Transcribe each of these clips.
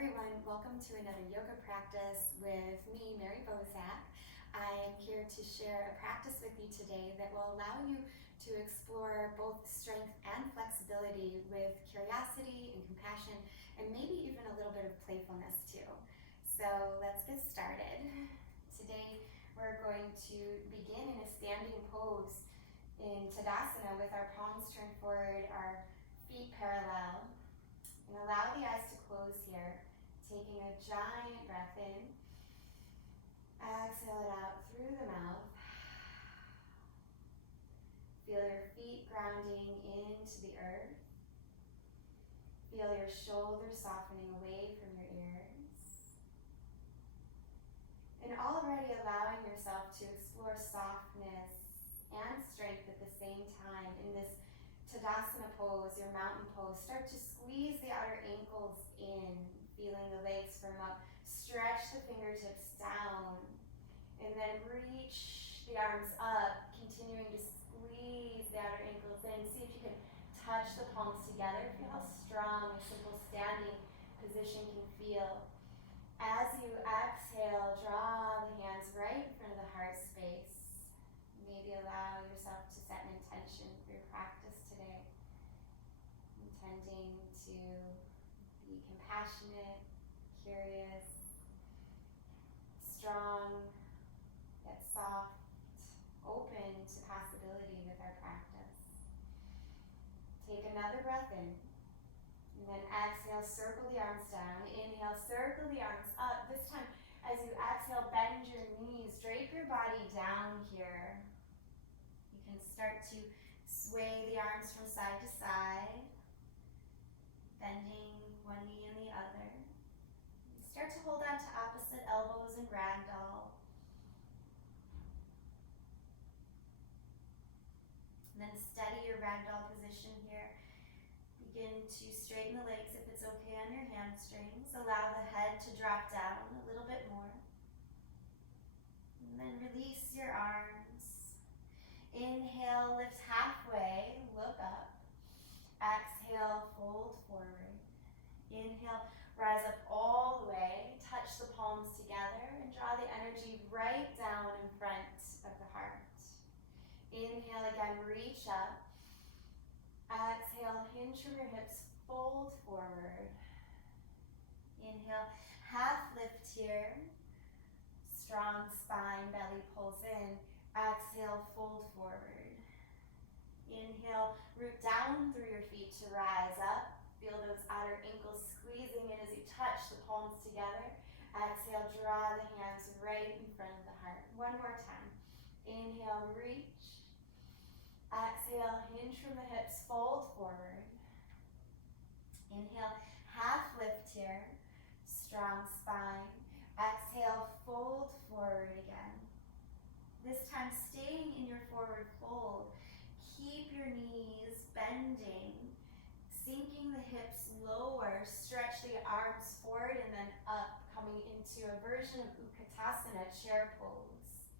everyone, welcome to another yoga practice with me, Mary Bosak. I am here to share a practice with you today that will allow you to explore both strength and flexibility with curiosity and compassion, and maybe even a little bit of playfulness too. So let's get started. Today we're going to begin in a standing pose in Tadasana with our palms turned forward, our feet parallel. And allow the eyes to close here, taking a giant breath in. Exhale it out through the mouth. Feel your feet grounding into the earth. Feel your shoulders softening away from your ears. And already allowing yourself to explore softness and strength at the same time in this Tadasana pose, your mountain pose. Start to squeeze the outer ankles in, feeling the legs firm up. Stretch the fingertips down, and then reach the arms up, continuing to squeeze the outer ankles in. See if you can touch the palms together. Feel how strong a simple standing position can feel. As you exhale, draw the hands right in front of the heart space. Maybe allow yourself to set an intention for your practice today. Intending to be compassionate, curious, strong, yet soft, open to possibility with our practice. Take another breath in, and then exhale, circle the arms down. Inhale, circle the arms up. This time, as you exhale, bend your knees, drape your body down here. You can start to sway the arms from side to side, bending one knee and the other. Start to hold on to opposite elbows and ragdoll. And then steady your ragdoll position here. Begin to straighten the legs if it's okay on your hamstrings. Allow the head to drop down a little bit more. And then release your arms. Inhale, lift halfway, look up. Exhale, fold forward. Inhale, rise up all the way. Touch the palms together and draw the energy right down in front of the heart. Inhale again, reach up. Exhale, hinge from your hips, fold forward. Inhale, half lift here. Strong spine, belly pulls in. Exhale, fold forward. Inhale, root down through your feet to rise up. Feel those outer ankles squeezing in as you touch the palms together. Exhale, draw the hands right in front of the heart. One more time. Inhale, reach. Exhale, hinge from the hips, fold forward. Inhale, half lift here. Strong spine. Exhale, fold forward again. This time, staying in your forward fold. Keep your knees bending, sinking the hips lower. Stretch the arms forward and then up, coming into a version of Utkatasana, chair pose.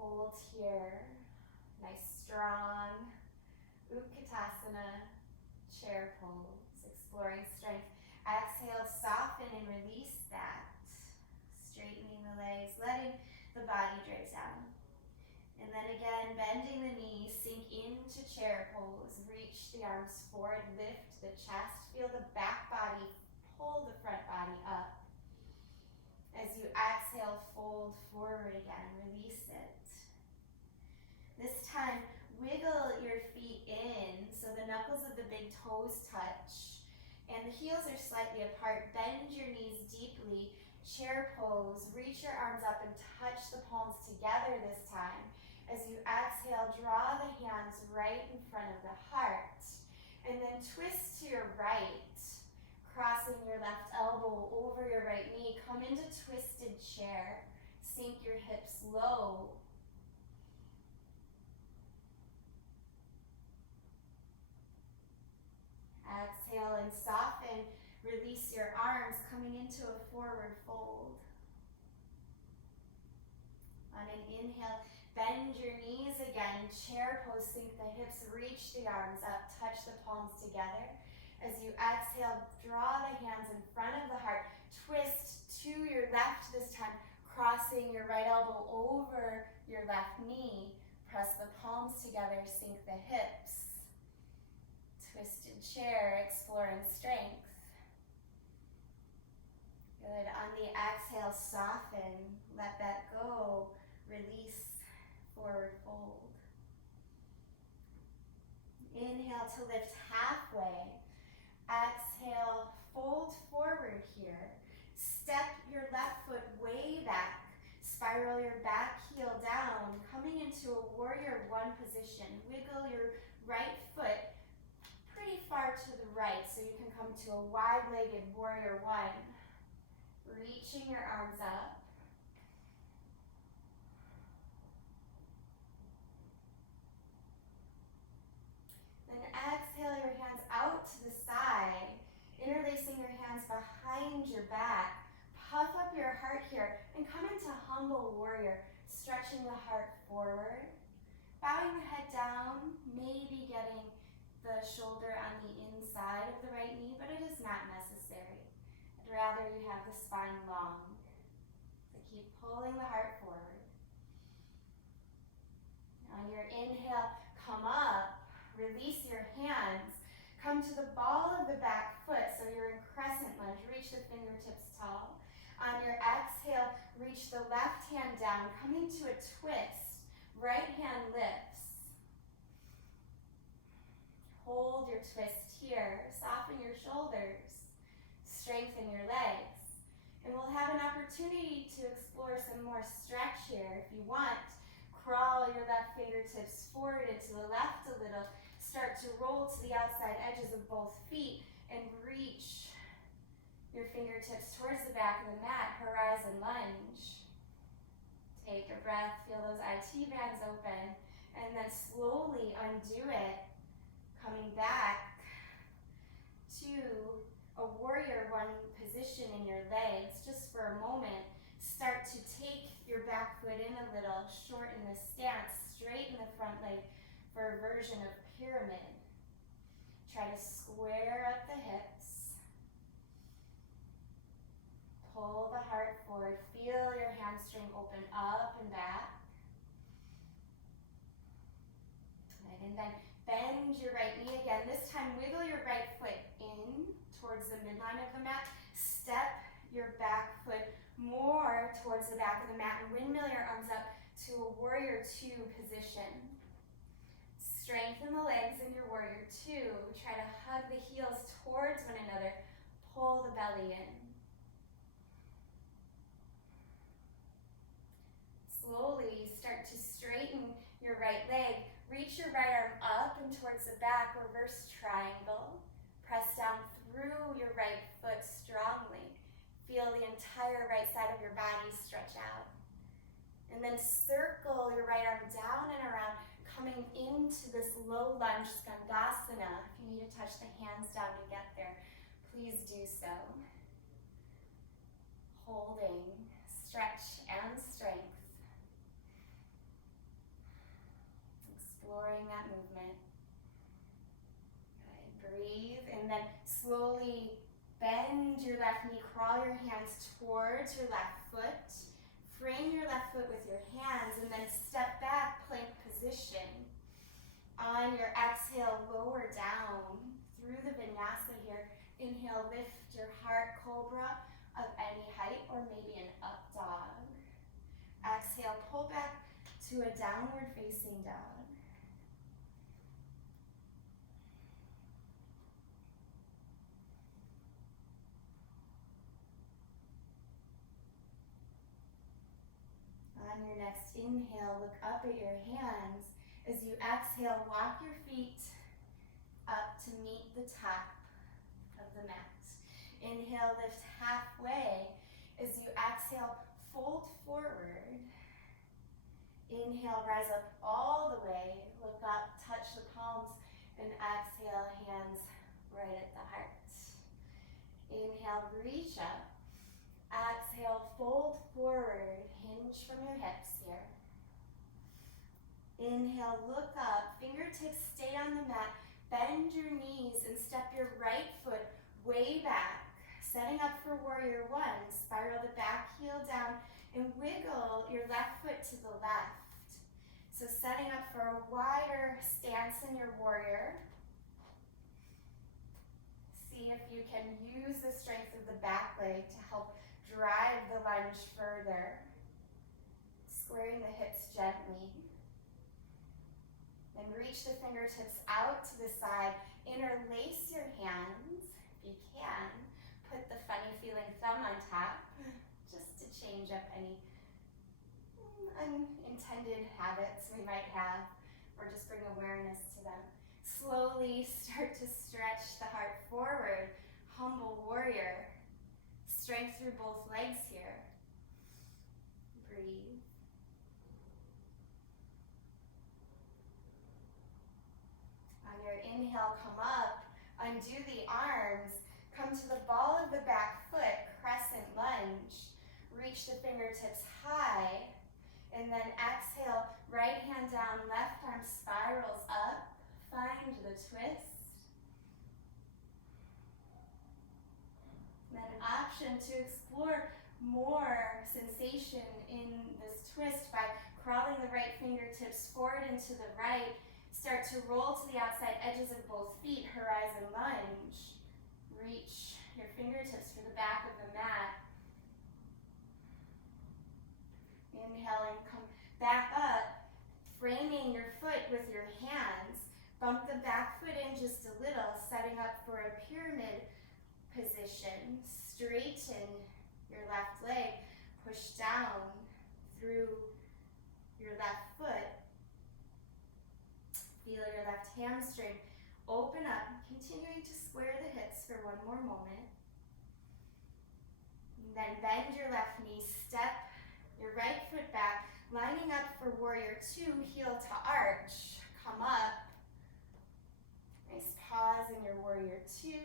Hold here. Nice, strong Utkatasana, chair pose. Exploring strength. Exhale, soften and release that. Straightening the legs, letting the body drape down. And then again, bending the knees, sink into chair pose. Reach the arms forward, lift the chest. Feel the back body pull the front body up. As you exhale, fold forward again, release it. This time, wiggle your feet in so the knuckles of the big toes touch and the heels are slightly apart. Bend your knees deeply. Chair pose, reach your arms up and touch the palms together this time. As you exhale, draw the hands right in front of the heart. And then twist to your right, crossing your left elbow over your right knee. Come into twisted chair. Sink your hips low. Exhale and soften. Release your arms, coming into a forward fold. On an inhale, bend your knees again. Chair pose, sink the hips, reach the arms up, touch the palms together. As you exhale, draw the hands in front of the heart. Twist to your left this time, crossing your right elbow over your left knee. Press the palms together, sink the hips. Twisted chair, exploring strength. Good. On the exhale, soften. Let that go. Release. Forward fold. Inhale to lift halfway. Exhale, fold forward here. Step your left foot way back. Spiral your back heel down, coming into a warrior one position. Wiggle your right foot pretty far to the right so you can come to a wide-legged warrior one. Reaching your arms up. Then exhale your hands out to the side, interlacing your hands behind your back. Puff up your heart here and come into humble warrior, stretching the heart forward. Bowing the head down, maybe getting the shoulder on the inside of the right knee, but it is not necessary. I'd rather you have the spine long. So keep pulling the heart forward. On your inhale, come up, release your hands. Come to the ball of the back foot, so you're in crescent lunge. Reach the fingertips tall. On your exhale, reach the left hand down, coming to a twist. Right hand lifts. Hold your twist here. Soften your shoulders. Strengthen your legs. And we'll have an opportunity to explore some more stretch here. If you want, crawl your left fingertips forward and to the left a little. Start to roll to the outside edges of both feet and reach your fingertips towards the back of the mat, horizon lunge. Take a breath, feel those IT bands open, and then slowly undo it, coming back to a warrior one position in your legs. Just for a moment, start to take your back foot in a little, shorten the stance, straighten the front leg for a version of pyramid. Try to square up the hips. Pull the heart forward. Feel your hamstring open up and back. Right, and then bend your right knee again. This time, wiggle your right foot in towards the midline of the mat. Step your back foot more towards the back of the mat and windmill your arms up to a warrior two position. Strengthen the legs in your warrior two. Try to hug the heels towards one another. Pull the belly in. Slowly start to straighten your right leg. Reach your right arm up and towards the back, reverse triangle. Press down through your right foot strongly. Feel the entire right side of your body stretch out. And then circle your right arm down and around, coming into this low lunge skandasana. If you need to touch the hands down to get there, please do so. Holding, stretch and strength. Exploring that movement. Good. Breathe and then slowly bend your left knee, crawl your hands towards your left foot. Frame your left foot with your hands and then step back, plank position. On your exhale, lower down through the vinyasa here. Inhale, lift your heart, cobra of any height or maybe an up dog. Exhale, pull back to a downward facing dog. On your next inhale, look up at your hands. As you exhale, walk your feet up to meet the top of the mat. Inhale, lift halfway. As you exhale, fold forward. Inhale, rise up all the way. Look up, touch the palms, and exhale, hands right at the heart. Inhale, reach up. Exhale, fold forward, hinge from your hips here. Inhale, look up, fingertips stay on the mat, Bend your knees and step your right foot way back. Setting up for warrior one. Spiral the back heel down and wiggle your left foot to the left. So setting up for a wider stance in your warrior. See if you can use the strength of the back leg to help drive the lunge further. Squaring the hips gently. Then reach the fingertips out to the side. Interlace your hands if you can. Put the funny feeling thumb on top just to change up any unintended habits we might have, or just bring awareness to them. Slowly start to stretch the heart forward. Humble warrior. Strength through both legs here. Breathe. On your inhale, come up. Undo the arms. Come to the ball of the back foot. Crescent lunge. Reach the fingertips high. And then exhale, right hand down, left arm spirals up. Find the twist. Then an option to explore more sensation in this twist by crawling the right fingertips forward and to the right. Start to roll to the outside edges of both feet, horizon lunge. Reach your fingertips for the back of the mat. Inhaling, come back up, framing your foot with your hands. Bump the back foot in just a little, setting up for a pyramid position. Straighten your left leg, push down through your left foot. Feel your left hamstring open up, continuing to square the hips for one more moment. And then bend your left knee, step your right foot back, lining up for warrior two, heel to arch. Come up. Nice pause in your warrior two.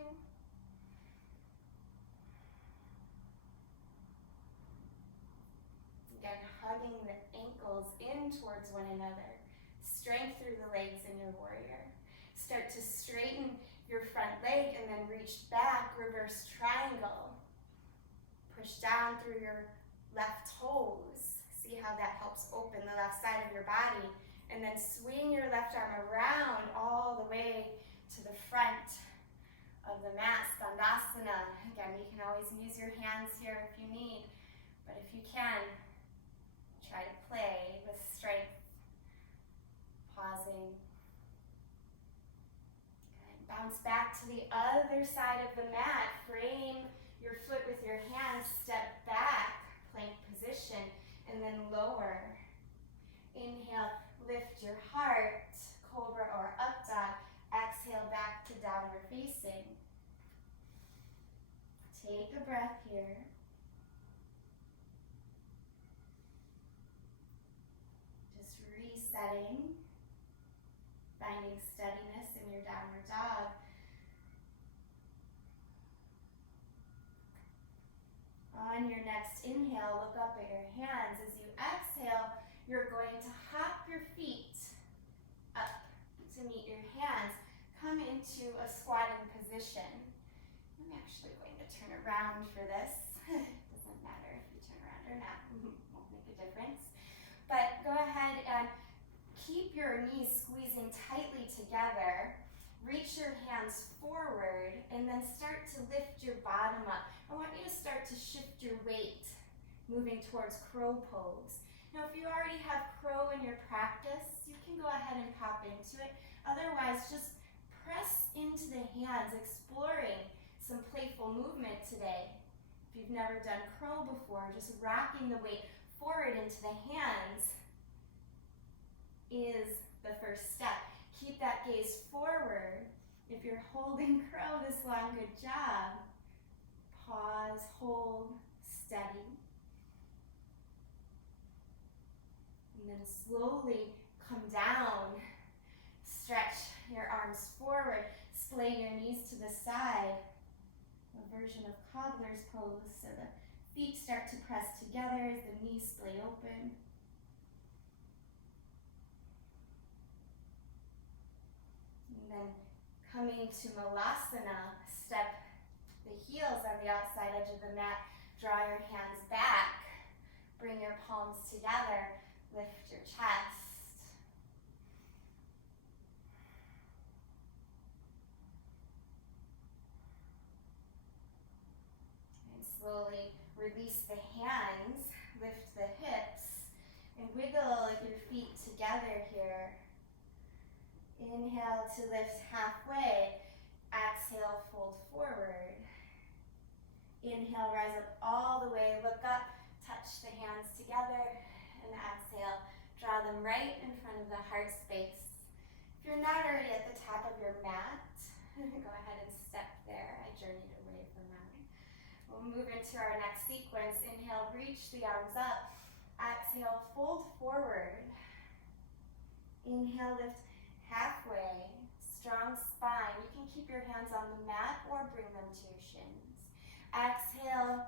Again, hugging the ankles in towards one another. Strength through the legs in your warrior. Start to straighten your front leg and then reach back, reverse triangle. Push down through your left toes. See how that helps open the left side of your body. And then swing your left arm around all the way to the front of the mat, Skandasana. Again, you can always use your hands here if you need, but if you can, try to play with strength. Pausing. Good. Bounce back to the other side of the mat. Frame your foot with your hands, step back, plank position, and then lower. Inhale, lift your heart, cobra or up dog. Exhale back to downward facing. Take a breath here. Just resetting, finding steadiness in your downward dog. On your next inhale, look up at your hands. As you exhale, you're going to hop your feet up to meet your hands. Come into a squatting position. I'm actually going to turn around for this. Doesn't matter if you turn around or not. Won't make a difference. But go ahead and keep your knees squeezing tightly together. Reach your hands forward and then start to lift your bottom up. I want you to start to shift your weight, moving towards crow pose. Now, if you already have crow in your practice, you can go ahead and pop into it. Otherwise, just press into the hands, exploring some playful movement today. If you've never done crow before, just rocking the weight forward into the hands is the first step. Keep that gaze forward. If you're holding crow this long, good job. Pause, hold, steady. And then slowly come down. Stretch your arms forward. Splay your knees to the side. A version of cobbler's pose. So the feet start to press together as the knees splay open. And then Coming to Malasana, step the heels on the outside edge of the mat, draw your hands back, bring your palms together, lift your chest. And slowly release the hands, lift the hips, and wiggle your feet together here. Inhale to lift halfway. Exhale, fold forward. Inhale, rise up all the way, look up, touch the hands together, and exhale, draw them right in front of the heart space. If you're not already at the top of your mat, go ahead and step there. I journeyed away from mine. We'll move into our next sequence. Inhale, reach the arms up. Exhale, fold forward. Inhale, lift halfway. Strong spine. You can keep your hands on the mat or bring them to your shins. Exhale,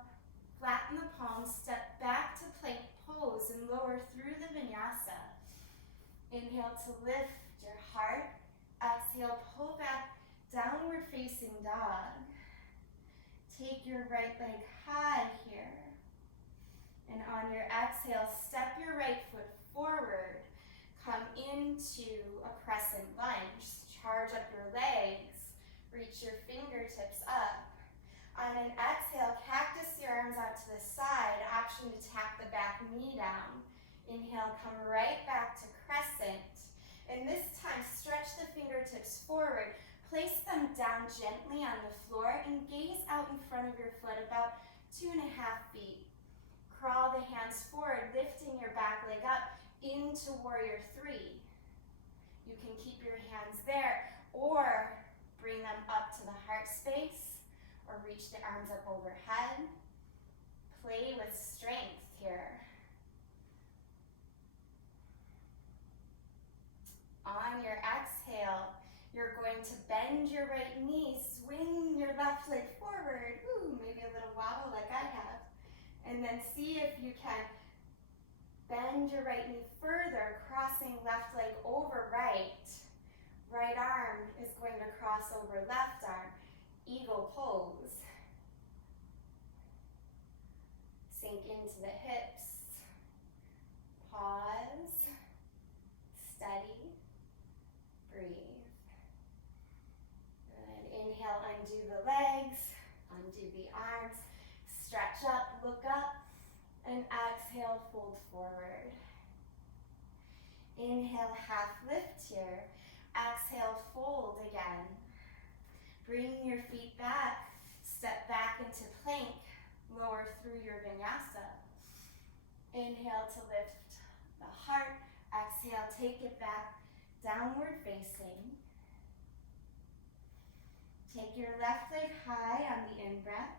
flatten the palms, step back to plank pose and lower through the vinyasa. Inhale to lift your heart. Exhale, pull back, downward facing dog. Take your right leg high here. And on your exhale, step your right foot forward. Come into a crescent lunge. Charge up your legs. Reach your fingertips up. On an exhale, cactus your arms out to the side. Option to tap the back knee down. Inhale, come right back to crescent. And this time, stretch the fingertips forward. Place them down gently on the floor and gaze out in front of your foot about 2.5 feet. Crawl the hands forward, lifting your back leg up into warrior 3. You can keep your hands there or bring them up to the heart space or reach the arms up overhead. Play with strength here. On your exhale, you're going to bend your right knee, swing your left leg forward. Ooh, maybe a little wobble like I have. And then see if you can bend your right knee further, crossing left leg over right. Right arm is going to cross over left arm. Eagle pose. Sink into the hips. Pause. Steady. Breathe. Good. Inhale, undo the legs. Undo the arms. Stretch up, look up, and exhale, fold forward. Inhale, half lift here. Exhale, fold again. Bring your feet back. Step back into plank. Lower through your vinyasa. Inhale to lift the heart. Exhale, take it back. Downward facing. Take your left leg high on the in-breath.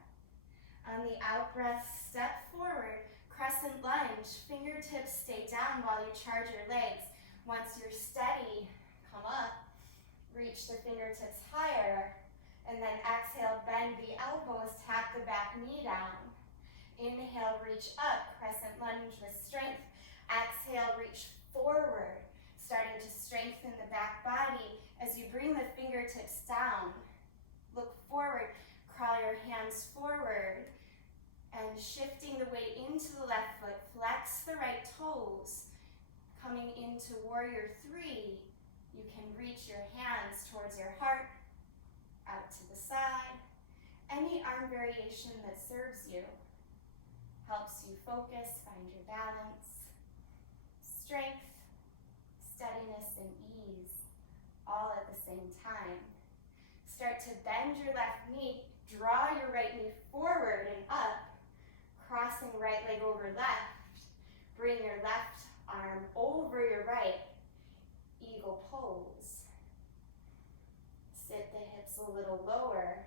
On the out-breath, step forward, crescent lunge, fingertips stay down while you charge your legs. Once you're steady, come up, reach the fingertips higher, and then exhale, bend the elbows, tap the back knee down. Inhale, reach up, crescent lunge with strength. Exhale, reach forward, starting to strengthen the back body as you bring the fingertips down. Look forward, crawl your hands forward, and shifting the weight into the left foot, flex the right toes. Coming into warrior 3, you can reach your hands towards your heart, out to the side. Any arm variation that serves you, helps you focus, find your balance. Strength, steadiness, and ease, all at the same time. Start to bend your left knee, draw your right knee forward and up, crossing right leg over left. Bring your left arm over your right. Eagle pose. Sit the hips a little lower.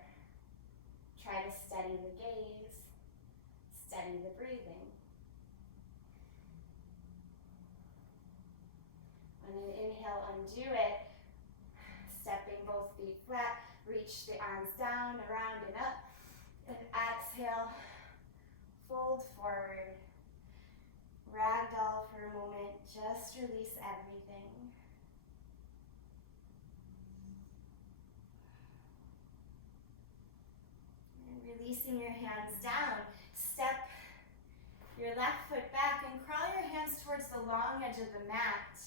Try to steady the gaze. Steady the breathing. On an inhale, undo it. Stepping both feet flat. Reach the arms down, around, and up. And exhale, fold forward. Ragdoll for a moment, just release everything. releasing your hands down. Step your left foot back and crawl your hands towards the long edge of the mat.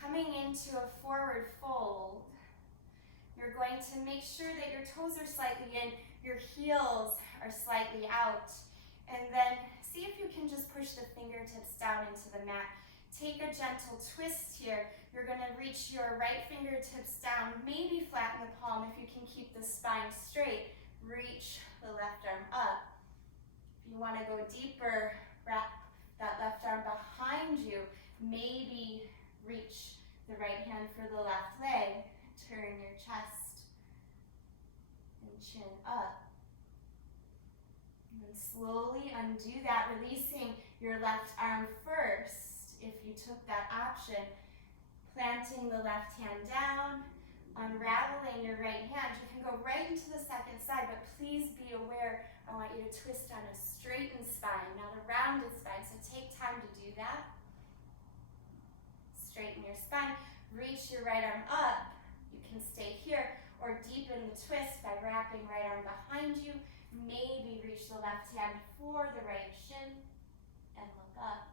Coming into a forward fold. You're going to make sure that your toes are slightly in, your heels are slightly out. And then see if you can just push the fingertips down into the mat. Take a gentle twist here. You're going to reach your right fingertips down, maybe flatten the palm if you can keep the spine straight. Reach the left arm up. If you want to go deeper, wrap that left arm behind you. Maybe reach the right hand for the left leg. Turn your chest and chin up. And then slowly undo that, releasing your left arm first. If you took that option, planting the left hand down, unraveling your right hand. You can go right into the second side, but please be aware, I want you to twist on a straightened spine, not a rounded spine. So take time to do that. Straighten your spine, reach your right arm up. You can stay here or deepen the twist by wrapping right arm behind you. Maybe reach the left hand for the right shin and look up.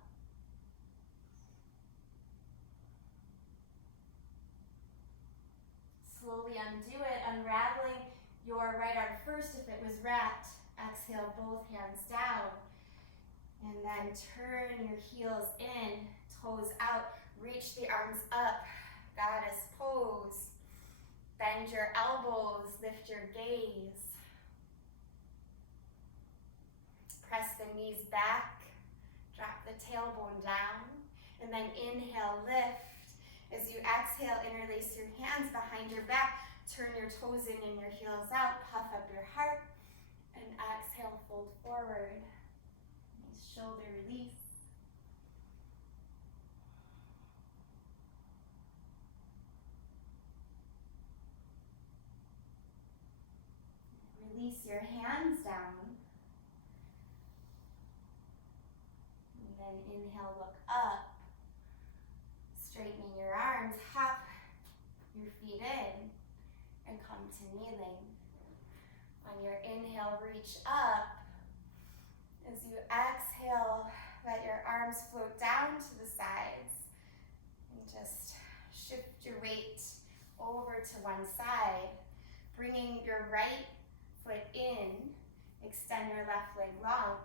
Slowly undo it, unraveling your right arm first if it was wrapped. Exhale, both hands down. And then turn your heels in, toes out. Reach the arms up, goddess pose. Bend your elbows, lift your gaze. Press the knees back, drop the tailbone down, and then inhale, lift. As you exhale, interlace your hands behind your back, turn your toes in and your heels out, puff up your heart, and exhale, fold forward. Nice shoulder release. Release your hands down. And then inhale, look up. Straightening your arms, hop your feet in, and come to kneeling. On your inhale, reach up. As you exhale, let your arms float down to the sides. And just shift your weight over to one side, bringing your right foot in, extend your left leg long,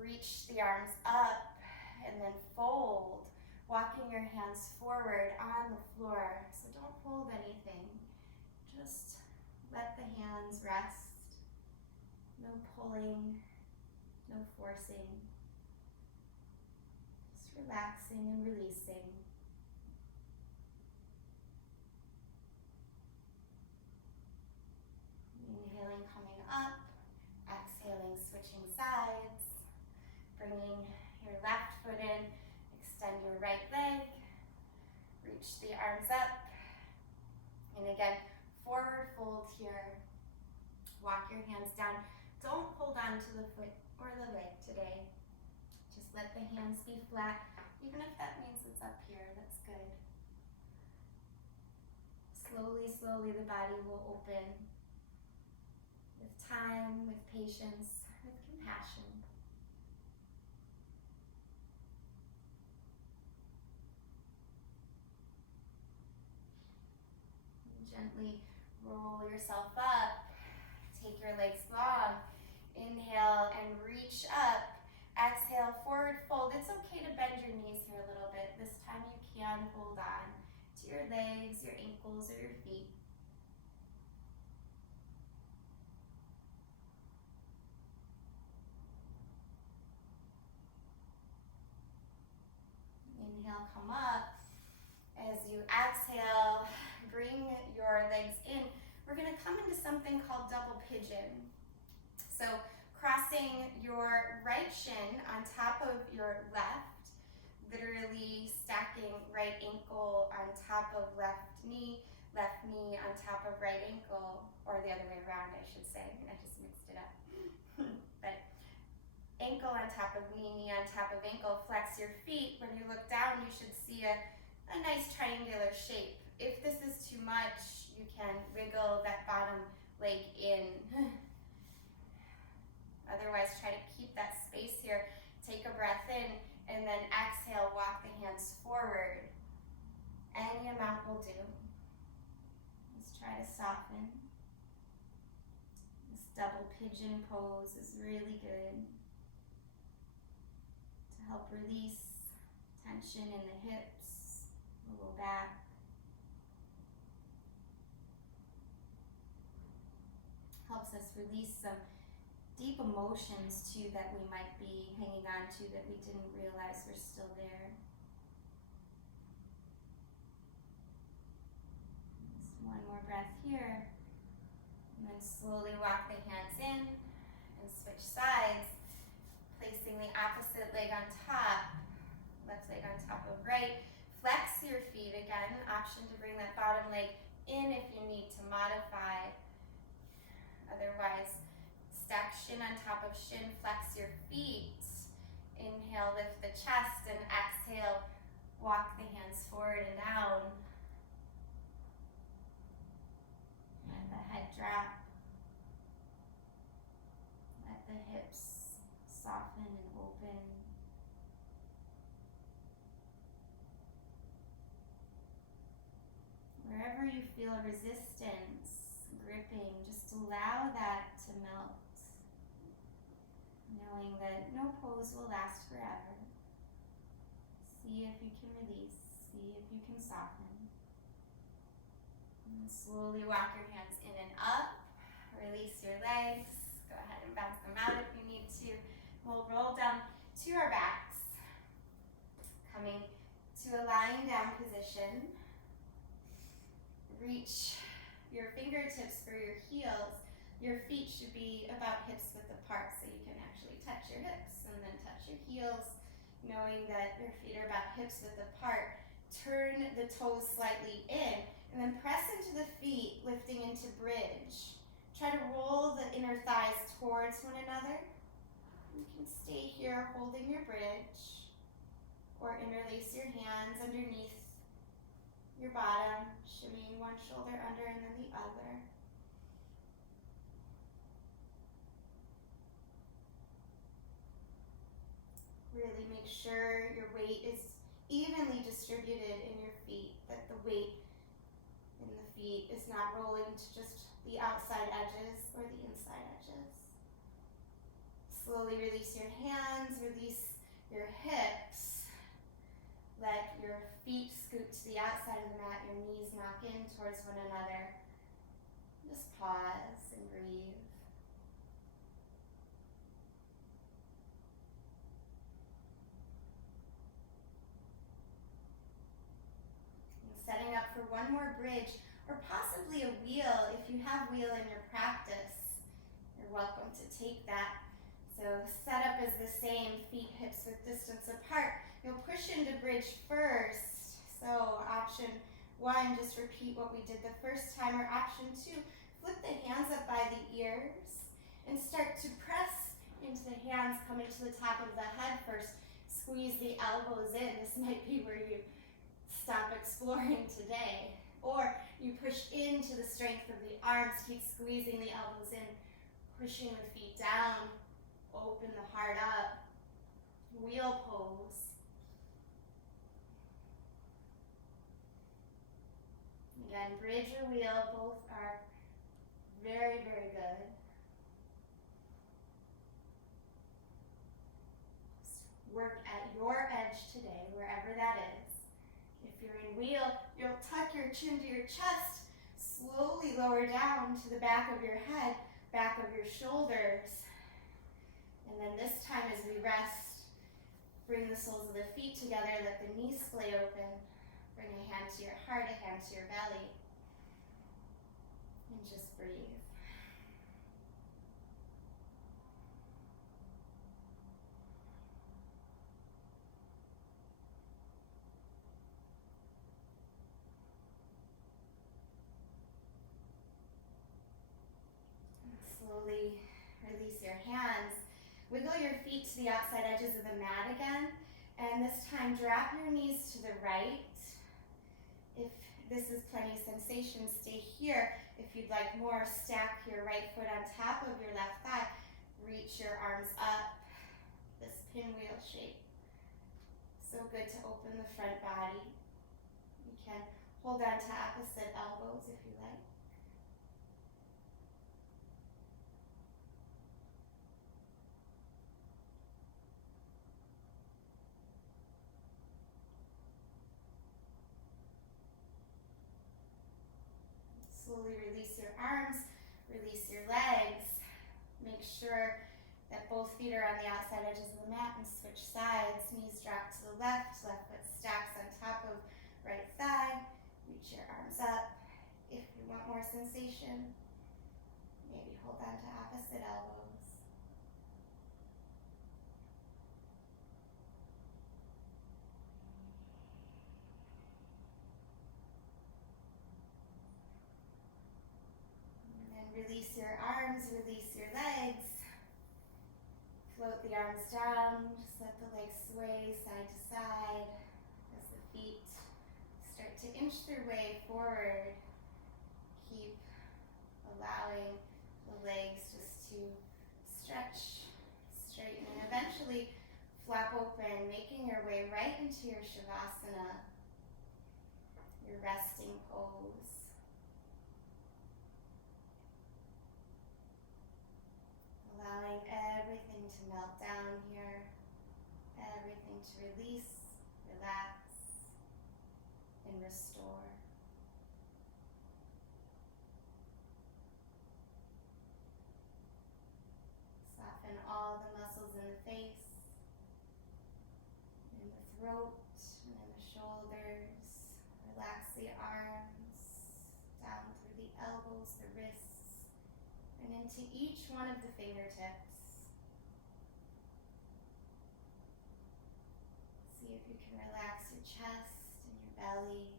reach the arms up, and then fold, walking your hands forward on the floor. So don't hold anything, just let the hands rest. No pulling, no forcing, just relaxing and releasing. Inhaling, coming up, exhaling, switching sides, bringing your left foot in, extend your right leg, reach the arms up, and again, forward fold here. Walk your hands down. Don't hold on to the foot or the leg today. Just let the hands be flat, even if that means it's up here, that's good. Slowly, slowly the body will open. With time, with patience, with compassion. Gently roll yourself up. Take your legs long. Inhale and reach up. Exhale, forward fold. It's okay to bend your knees here a little bit. This time you can hold on to your legs, your ankles, or your feet. Inhale, come up. As you exhale, bring your legs in. We're going to come into something called double pigeon. So crossing your right shin on top of your left, literally stacking right ankle on top of left knee on top of right ankle, or the other way around, I should say. I just mixed it up. But ankle on top of knee, knee on top of ankle. Flex your feet. When you look down, you should see a nice triangular shape. If this is too much, you can wiggle that bottom leg in. Otherwise, try to keep that space here. Take a breath in, and then exhale, walk the hands forward. Any amount will do. Let's try to soften. This double pigeon pose is really good to help release tension in the hips, the low back. Helps us release some deep emotions too that we might be hanging on to that we didn't realize were still there. Just one more breath here. And then slowly walk the hands in and switch sides, placing the opposite leg on top, left leg on top of right. Flex your feet again, option to bring that bottom leg in if you need to modify. Otherwise, stack shin on top of shin, flex your feet. Inhale, lift the chest, and exhale, walk the hands forward and down. Let the head drop. Let the hips soften and open. Wherever you feel resistance, gripping, just allow that to melt, knowing that no pose will last forever. See if you can release, see if you can soften. And slowly walk your hands in and up, release your legs, go ahead and bounce them out if you need to. We'll roll down to our backs, coming to a lying down position. Reach your fingertips for your heels. Your feet should be about hips width apart so you can actually touch your hips and then touch your heels, knowing that your feet are about hips width apart. Turn the toes slightly in and then press into the feet, lifting into bridge. Try to roll the inner thighs towards one another. You can stay here holding your bridge or interlace your hands underneath your bottom, shimmying one shoulder under and then the other. Really make sure your weight is evenly distributed in your feet, that the weight in the feet is not rolling to just the outside edges or the inside edges. Slowly release your hands, release your hips. Let your feet scoot to the outside of the mat, your knees knock in towards one another. Just pause and breathe. And setting up for one more bridge, or possibly a wheel. If you have wheel in your practice, you're welcome to take that. So setup is the same, feet hips width distance apart. You'll push into bridge first. So option 1, just repeat what we did the first time, or option 2, flip the hands up by the ears and start to press into the hands, coming to the top of the head first. Squeeze the elbows in. This might be where you stop exploring today. Or you push into the strength of the arms, keep squeezing the elbows in, pushing the feet down, open the heart up. Wheel pose. Again, bridge or wheel, both are very, very good. Just work at your edge today, wherever that is. If you're in wheel, you'll tuck your chin to your chest, slowly lower down to the back of your head, back of your shoulders. And then this time as we rest, bring the soles of the feet together, let the knees splay open. Bring a hand to your heart, a hand to your belly. And just breathe. And slowly release your hands. Wiggle your feet to the outside edges of the mat again. And this time drop your knees to the right. If this is plenty of sensation, stay here. If you'd like more, stack your right foot on top of your left thigh. Reach your arms up, this pinwheel shape. So good to open the front body. You can hold on to opposite elbows if you like. Slowly release your arms, release your legs. Make sure that both feet are on the outside edges of the mat and switch sides. Knees drop to the left, left foot stacks on top of right thigh. Reach your arms up. If you want more sensation, maybe hold on to opposite elbows. And then release your arms, release your legs. Float the arms down, just let the legs sway side to side as the feet start to inch their way forward. Keep allowing the legs just to stretch, straighten, and eventually flap open, making your way right into your Shavasana, your resting pose. Allowing everything to melt down here, everything to release, relax, and restore. Soften all the muscles in the face, in the throat, and in the shoulders. Relax the arms, down through the elbows, the wrists, and into each one of the fingertips. See if you can relax your chest and your belly.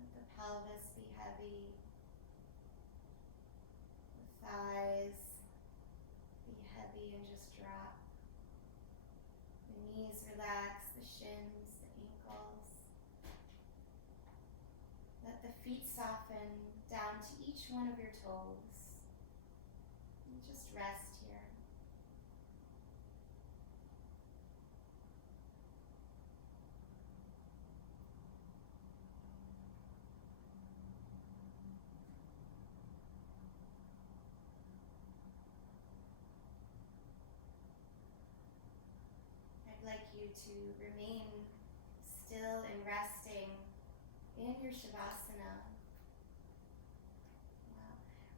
Let the pelvis be heavy. The thighs be heavy and just drop. The knees relax, the shins, the ankles. Let the feet soften down to each one of your toes. And just rest here. I'd like you to remain still and resting in your Shavasana.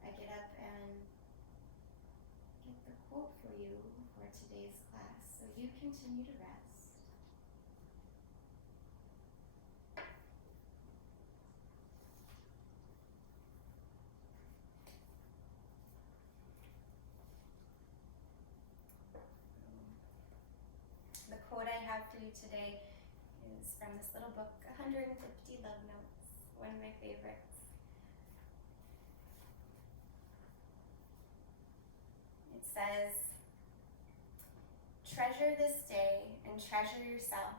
I get up and get the quote for you for today's class, so you continue to rest. The quote I have for you today is from this little book, 150 Love Notes, one of my favorites. It says, "Treasure this day and treasure yourself.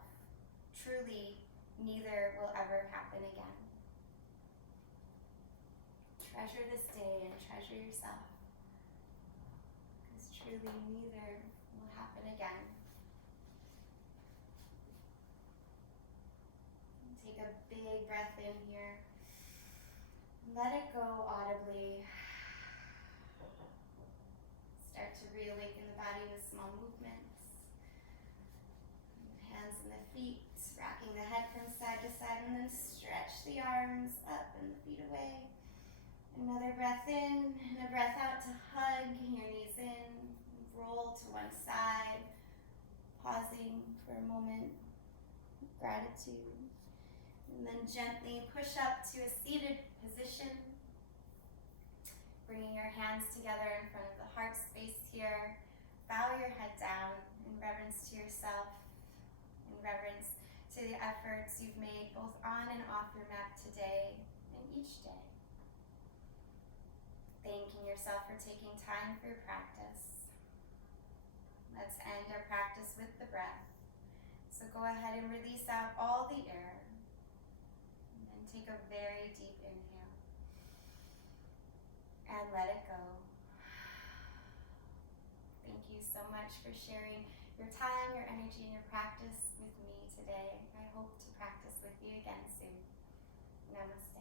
Truly, neither will ever happen again." Treasure this day and treasure yourself, because truly neither will happen again. Take a big breath in here. Let it go audibly. Start to reawaken the body with small movements. Hands and the feet, rocking the head from side to side, and then stretch the arms up and the feet away. Another breath in and a breath out to hug your knees in. Roll to one side, pausing for a moment. Gratitude. And then gently push up to a seated position. Bringing your hands together in front of the heart space here. Bow your head down in reverence to yourself, in reverence to the efforts you've made both on and off your mat today and each day. Thanking yourself for taking time for your practice. Let's end our practice with the breath. So go ahead and release out all the air. And then take a very deep inhale. And let it go. so much for sharing your time, your energy, and your practice with me today. I hope to practice with you again soon. Namaste.